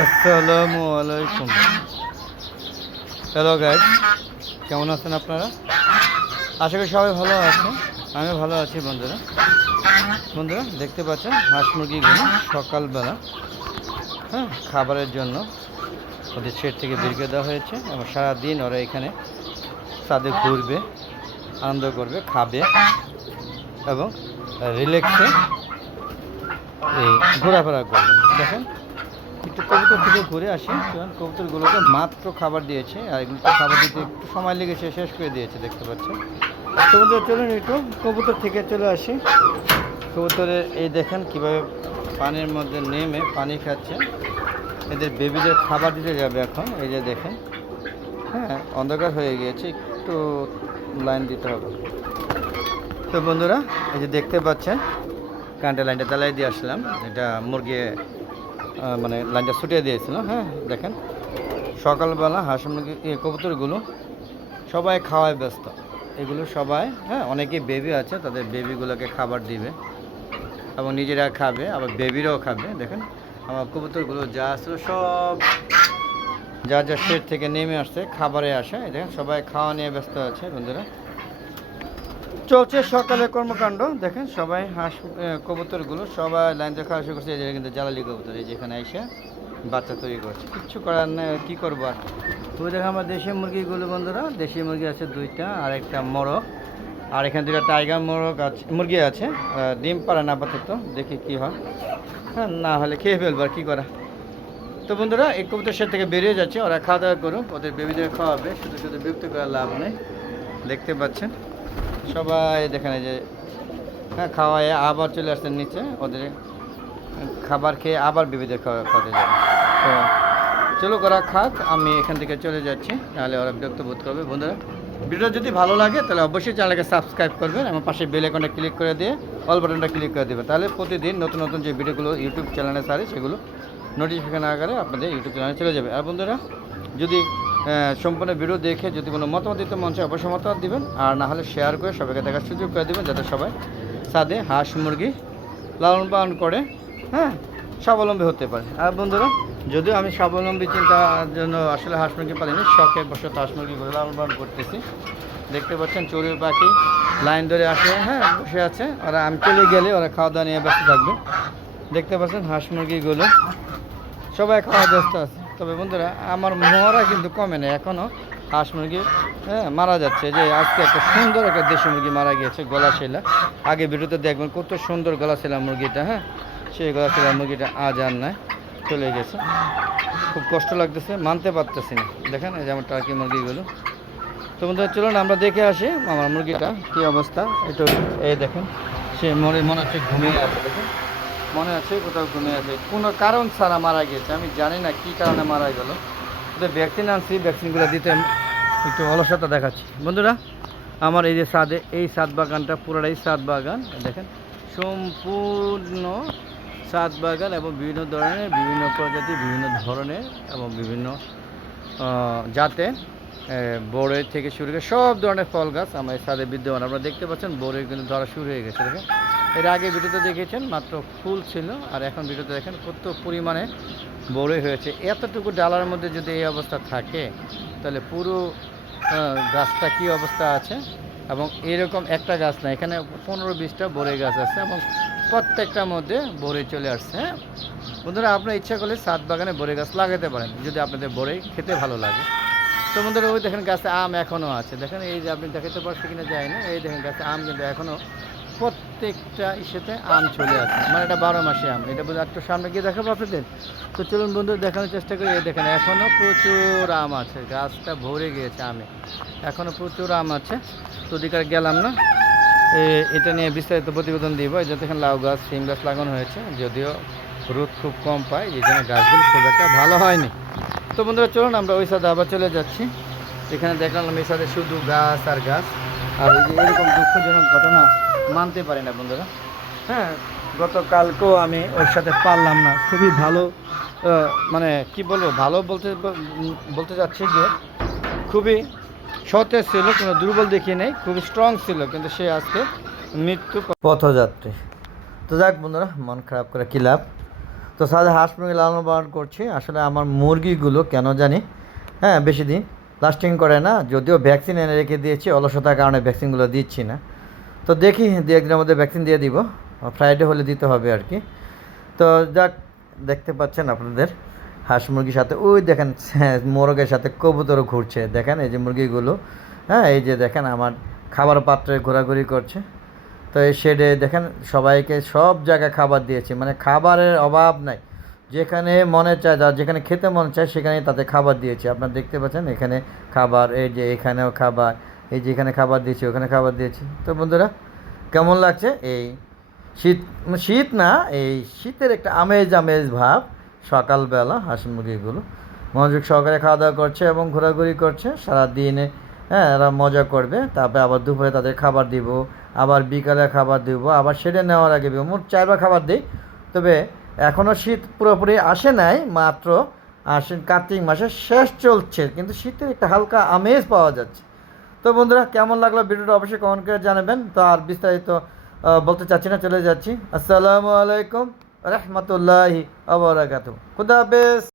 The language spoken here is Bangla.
আসসালামু হ্যালো গাইড কেমন আছেন আপনারা? আশা করি সবাই ভালো আছে আমি ভালো আছি বন্ধুরা। বন্ধুরা, দেখতে পাচ্ছেন হাঁস মুরগিগুলো সকালবেলা হ্যাঁ খাবারের জন্য ওদের শেড থেকে বের করে দেওয়া হয়েছে এবং সারাদিন ওরা এখানে ছাদে ঘুরবে, আনন্দ করবে, খাবে এবং রিল্যাক্সে এই ঘোরাফেরা করবে। দেখেন একটু কবুতর থেকে ঘুরে আসি। কারণ কবুতরগুলোকে মাত্র খাবার দিয়েছে, আর এগুলোকে খাবার দিতে একটু সময় লেগেছে, শেষ করে দিয়েছে, দেখতে পাচ্ছেন তো বন্ধুরা, চলুন একটু কবুতর থেকে চলে আসি। কবুতরের এই দেখেন কীভাবে পানির মধ্যে নেমে পানি খাচ্ছে। এদের বেবিদের খাবার দিতে যাবে এখন, এই যে দেখেন। হ্যাঁ অন্ধকার হয়ে গিয়েছে, একটু লাইন দিতে হবে। তো বন্ধুরা, এই যে দেখতে পাচ্ছেন, কারেন্টের লাইনটা জ্বালাই দিয়ে আসলাম। এটা মুরগি মানে লাইনটা ছুটিয়ে দিয়েছিল হ্যাঁ দেখেন। সকালবেলা হাঁস মুরগি কবুতরগুলো সবাই খাওয়ায় ব্যস্ত। এগুলো সবাই হ্যাঁ অনেকে বেবি আছে, তাদের বেবিগুলোকে খাবার দিবে। এবং নিজেরা খাবে, আবার বেবিরাও খাবে, দেখেন। আমার কবুতরগুলো যা আসলো সব যা যা শেড থেকে নেমে আসছে, খাবারে আসে, দেখেন, সবাই খাওয়া নিয়ে ব্যস্ত আছে, বন্ধুরা। চলছে সকালে কর্মকাণ্ড। দেখেন সবাই হাঁস কবুতরগুলো সবাই লাইন দেখা আসা করছে যে কিন্তু জ্বালালি কবুতর, এই যেখানে এসে বাচ্চা তৈরি করছে। কিচ্ছু করার নেই কী করব আর? তুই দেখো আমার দেশি মুরগিগুলো বন্ধুরা, দেশি মুরগি আছে দুইটা আর একটা মোরগ, আর এখানে দুটা টাইগার মোরগ আছে, মুরগি আছে ডিম পারে না আপাতত, দেখি কি হয়। হ্যাঁ না হলে খেয়ে ফেলব আর কী করা। তো বন্ধুরা, এই কবুতর সে থেকে বেরিয়ে যাচ্ছে, ওরা খাওয়া দাওয়া করুক, ওদের বেবিদের খাওয়াবে, শুধু শুধু বিরক্ত করার লাভ নেই, দেখতে পাচ্ছেন। সবাই দেখেন যে হ্যাঁ খাওয়ায় আবার চলে আসছেন নিচে, ওদের খাবার খেয়ে আবার খাওয়া খাওয়াতে যাবে। তো চলো ওরা খাক, আমি এখান থেকে চলে যাচ্ছি নাহলে ওরা বিরক্ত বোধ করবে। বন্ধুরা ভিডিও যদি ভালো লাগে, তাহলে অবশ্যই চ্যানেলকে সাবস্ক্রাইব করবেন, আমার পাশে বেল আইকনটা ক্লিক করে দিয়ে অল বাটনটা ক্লিক করে দেবেন। তাহলে প্রতিদিন নতুন নতুন যে ভিডিওগুলো ইউটিউব চ্যানেলে সারে সেগুলো নোটিফিকেশন আকারে আপনাদের ইউটিউব চ্যানেলে চলে যাবে। আর বন্ধুরা, যদি সম্পূর্ণ ভিডিও দেখে যদি কোনো মতামত দিতে মন চায় অবশ্যই মতামত দিবেন। আর না হলে শেয়ার করে সবাইকে দেখার সুযোগ করে দেবেন যাতে সবাই সাদে হাঁস মুরগি লালন পালন করে হ্যাঁ স্বাবলম্বী হতে পারে। আর বন্ধুরা, যদিও আমি স্বাবলম্বী চিন্তার জন্য আসলে হাঁস মুরগি পালিনি শখের বসত হাঁস মুরগিগুলো লালন পালন করতেছি। দেখতে পাচ্ছেন চড়ুই পাখি লাইন ধরে আসে হ্যাঁ বসে আছে। ওরা আমি চলে গেলে ওরা খাওয়া দাওয়া নিয়ে ব্যস্ত থাকবে। দেখতে পাচ্ছেন হাঁস মুরগিগুলো সবাই খাওয়া ব্যস্ত আছে। তবে বন্ধুরা, আমার মহড়া কিন্তু কমে না এখনও হাঁস মুরগি হ্যাঁ মারা যাচ্ছে। যে আজকে একটা সুন্দর একটা দেশি মুরগি মারা গিয়েছে গলা শিলা আগে ভিডিওতে দেখবেন কত সুন্দর গলা শিলা মুরগিটা হ্যাঁ? সেই গলা শিলা মুরগিটা আজ আর নাই, চলে গেছে। খুব কষ্ট লাগতেছে, মানতে পারতেছি না। দেখেন এই যে আমার টার্কি মুরগিগুলো। তো বন্ধুরা, চলুন আমরা দেখে আসি আমার মুরগিটা কী অবস্থা। একটু এই দেখেন, সে মনে মনে হচ্ছে ঘুমিয়ে আছে, দেখেন। মনে আছে? কোথাও ঘুমিয়ে আছে। কোনো কারণ ছাড়া মারা গেছে। আমি জানি না কী কারণে মারা গেল। তো ভ্যাকসিন আনছি ভ্যাকসিনগুলো দিতে একটু অলসতা দেখাচ্ছি। বন্ধুরা, আমার এই যে সাদে, এই সাত বাগানটা পুরোটাই সাত বাগান। দেখেন, সম্পূর্ণ সাত বাগান এবং বিভিন্ন ধরনের, বিভিন্ন প্রজাতি, বিভিন্ন ধরনের এবং বিভিন্ন জাতে বড়ের থেকে শুরু করে সব ধরনের ফল গাছ আমার ছাদে বিদ্যমান। আপনারা দেখতে পাচ্ছেন বড়ের কিন্তু ধরা শুরু হয়ে গেছে। দেখেন এর আগে ভিডিওতে দেখেছেন মাত্র ফুল ছিল, আর এখন ভিডিওতে দেখেন কত পরিমাণে বড়ই হয়েছে। এতটুকু ডালার মধ্যে যদি এই অবস্থা থাকে, তাহলে পুরো গাছটা কি অবস্থা আছে? এবং এরকম একটা গাছ না, এখানে পনেরো বিশটা বড়ই গাছ আছে এবং প্রত্যেকটার মধ্যে বড়ই চলে আসছে হ্যাঁ? বন্ধুরা, আপনার ইচ্ছা করলে সাত বাগানে বড়ই গাছ লাগাতে পারেন, যদি আপনাদের বড়ই খেতে ভালো লাগে। তো বন্ধুরা, ওই দেখেন গাছে আম এখনও আছে। দেখেন, এই যে আপনি দেখাতে পারছে কিনা যায় না, এই দেখেন গাছে আম কিন্তু এখনও প্রত্যেকটা ইসেতে আম চলে আসে। মানে এটা বারো মাসে আম। এটা বলে একটু সামনে গিয়ে দেখাবো আপনাদের। তো চলুন বন্ধু দেখানোর চেষ্টা করি। দেখেন এখনও প্রচুর আম আছে। গাছটা ভরে গিয়েছে আমে। এখনও প্রচুর আম আছে। তো ওদিকে আর গেলাম না। এটা নিয়ে বিস্তারিত প্রতিবেদন দিব। এই যে দেখেন, লাউ গাছ সিম গাছ লাগানো হয়েছে। যদিও রোদ খুব কম পায়, এই জন্য গাছগুলো খুব একটা ভালো হয়নি। তো বন্ধুরা, চলুন আমরা ওই সাথে আবার চলে যাচ্ছি। এখানে দেখলাম, এই সাথে শুধু গাছ আর গাছ। আর এরকম দুঃখজনক ঘটনা মানতে পারি না বন্ধুরা। হ্যাঁ গতকালকেও আমি ওর সাথে পারলাম না। খুবই ভালো মানে কি বলব ভালো বলতে বলতে যাচ্ছি যে খুবই সতেজ ছিল কোনো দুর্বল দেখিয়ে নেই খুবই স্ট্রং ছিল কিন্তু সে আজকে মৃত্যু পথযাত্রী। তো যাক বন্ধুরা মন খারাপ করে কী লাভ? তো সাথে হাঁস মুরগি লালন পালন করছি। আসলে আমার মুরগিগুলো কেন জানি হ্যাঁ বেশি দিন লাস্টিং করে না যদিও ভ্যাকসিন এনে রেখে দিয়েছি অলসতার কারণে ভ্যাকসিনগুলো দিচ্ছি না। তো দেখি দু একদিনের মধ্যে ভ্যাকসিন দিয়ে দিব। ফ্রাইডে হলে দিতে হবে আর কি। তো যাক দেখতে পাচ্ছেন আপনাদের হাঁস মুরগির সাথে। ওই দেখেন হ্যাঁ, মোরগের সাথে কবুতরও ঘুরছে। দেখেন এই যে মুরগিগুলো হ্যাঁ এই যে দেখেন আমার খাবার পাত্রে ঘোরাঘুরি করছে। তো এই শেডে দেখেন সবাইকে সব জায়গায় খাবার দিয়েছি। মানে খাবারের অভাব নাই। যেখানে মনে চায় যার যেখানে খেতে মনে চায় সেখানে তাতে খাবার দিয়েছি। আপনারা দেখতে পাচ্ছেন এখানে খাবার এই যে এখানেও খাবার। এই যে এখানে খাবার দিয়েছি, ওখানে খাবার দিয়েছি। তো বন্ধুরা, কেমন লাগছে? এই শীত শীত না, এই শীতের একটা আমেজ আমেজ ভাব সকালবেলা হাঁস মুরগিগুলো। মনোযোগ সহকারে খাওয়া দাওয়া করছে এবং ঘোরাঘুরি করছে। সারাদিনে হ্যাঁ এরা মজা করবে। তারপরে আবার দুপুরে তাদের খাবার দিব, আবার বিকালে খাবার দিব, আবার সেরে নেওয়ার আগে। মোট চারবার খাবার দিই। তবে এখনও শীত পুরোপুরি আসে নাই, মাত্র আশ্বিন কার্তিক মাসের শেষ চলছে। কিন্তু শীতের একটা হালকা আমেজ পাওয়া যাচ্ছে। তো বন্ধুরা, কেমন লাগল ভিডিওটা অবশ্যই কমেন্ট করে জানাবেন। তো আর বিস্তারিত বলতে চাচ্ছি না, চলে যাচ্ছি। আসসালামু আলাইকুম রহমতুল্লাহি আবরাকাত খুদা হাফেজ।